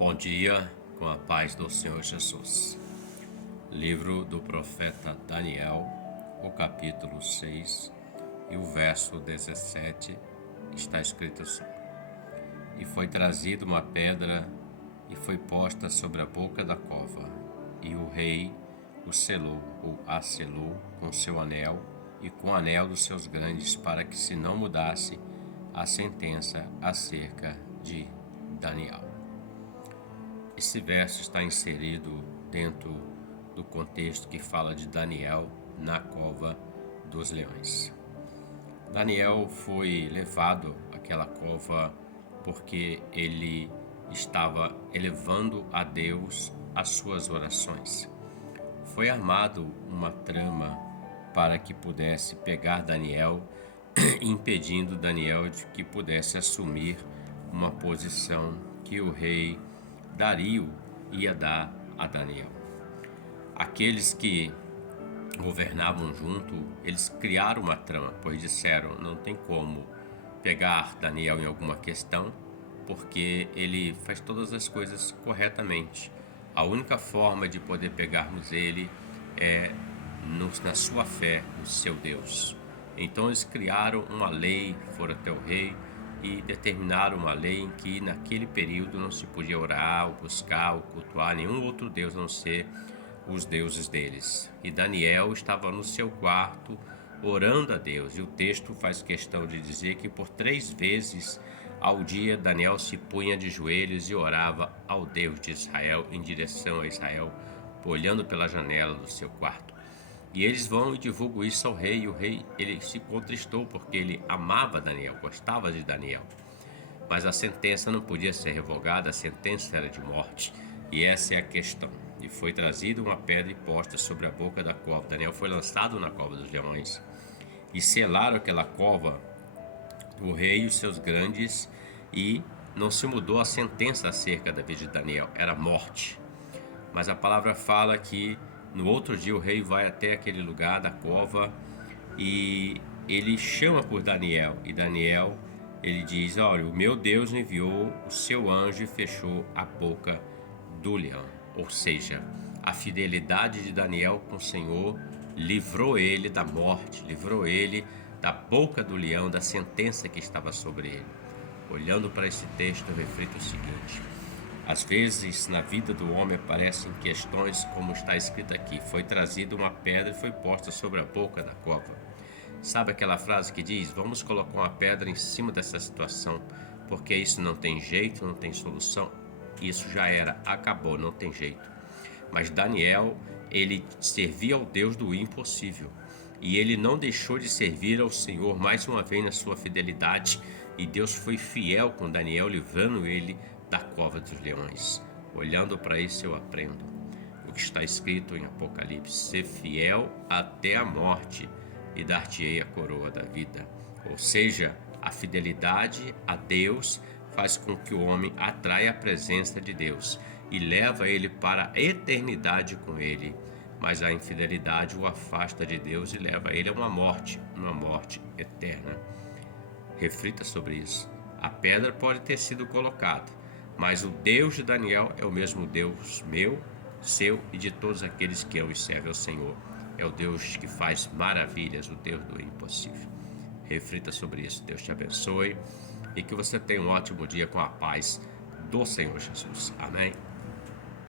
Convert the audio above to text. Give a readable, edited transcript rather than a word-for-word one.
Bom dia, com a paz do Senhor Jesus. Livro do profeta Daniel, o capítulo 6 e o verso 17, está escrito assim: E foi trazida uma pedra e foi posta sobre a boca da cova, e o rei o selou ou a selou com seu anel e com o anel dos seus grandes, para que se não mudasse a sentença acerca de Daniel. Esse verso está inserido dentro do contexto que fala de Daniel na cova dos leões. Daniel foi levado àquela cova porque ele estava elevando a Deus as suas orações. Foi armado uma trama para que pudesse pegar Daniel, impedindo Daniel de que pudesse assumir uma posição que o rei Dario ia dar a Daniel. Aqueles que governavam junto, eles criaram uma trama, pois disseram: não tem como pegar Daniel em alguma questão, porque ele faz todas as coisas corretamente. A única forma de poder pegarmos ele é na sua fé, no seu Deus. Então eles criaram uma lei, foram até o rei e determinaram uma lei em que naquele período não se podia orar, ou buscar, ou cultuar nenhum outro Deus a não ser os deuses deles. E Daniel estava no seu quarto orando a Deus, e o texto faz questão de dizer que por 3 vezes ao dia Daniel se punha de joelhos e orava ao Deus de Israel, em direção a Israel, olhando pela janela do seu quarto. E eles vão e divulgam isso ao rei, e o rei ele se contristou porque ele amava Daniel, gostava de Daniel. Mas a sentença não podia ser revogada, a sentença era de morte. E essa é a questão. E foi trazida uma pedra e posta sobre a boca da cova. Daniel foi lançado na cova dos leões. E selaram aquela cova, o rei e os seus grandes, e não se mudou a sentença acerca da vida de Daniel, era morte. Mas a palavra fala que no outro dia o rei vai até aquele lugar da cova e ele chama por Daniel. E Daniel, ele diz: olha, o meu Deus enviou o seu anjo e fechou a boca do leão. Ou seja, a fidelidade de Daniel com o Senhor livrou ele da morte, livrou ele da boca do leão, da sentença que estava sobre ele. Olhando para esse texto, eu reflito o seguinte: às vezes na vida do homem aparecem questões como está escrito aqui: foi trazida uma pedra e foi posta sobre a boca da cova. Sabe aquela frase que diz: vamos colocar uma pedra em cima dessa situação, porque isso não tem jeito, não tem solução? Isso já era, acabou, não tem jeito. Mas Daniel, ele servia ao Deus do impossível, e ele não deixou de servir ao Senhor mais uma vez na sua fidelidade, e Deus foi fiel com Daniel, livrando ele da cova dos leões. Olhando para isso, eu aprendo o que está escrito em Apocalipse: ser fiel até a morte e dar-te-ei a coroa da vida. Ou seja, a fidelidade a Deus faz com que o homem atraia a presença de Deus e leva ele para a eternidade com ele. Mas a infidelidade o afasta de Deus e leva ele a uma morte eterna. Reflita sobre isso. A pedra pode ter sido colocada, mas o Deus de Daniel é o mesmo Deus meu, seu e de todos aqueles que amam e servem ao Senhor. É o Deus que faz maravilhas, o Deus do impossível. Reflita sobre isso. Deus te abençoe e que você tenha um ótimo dia com a paz do Senhor Jesus. Amém?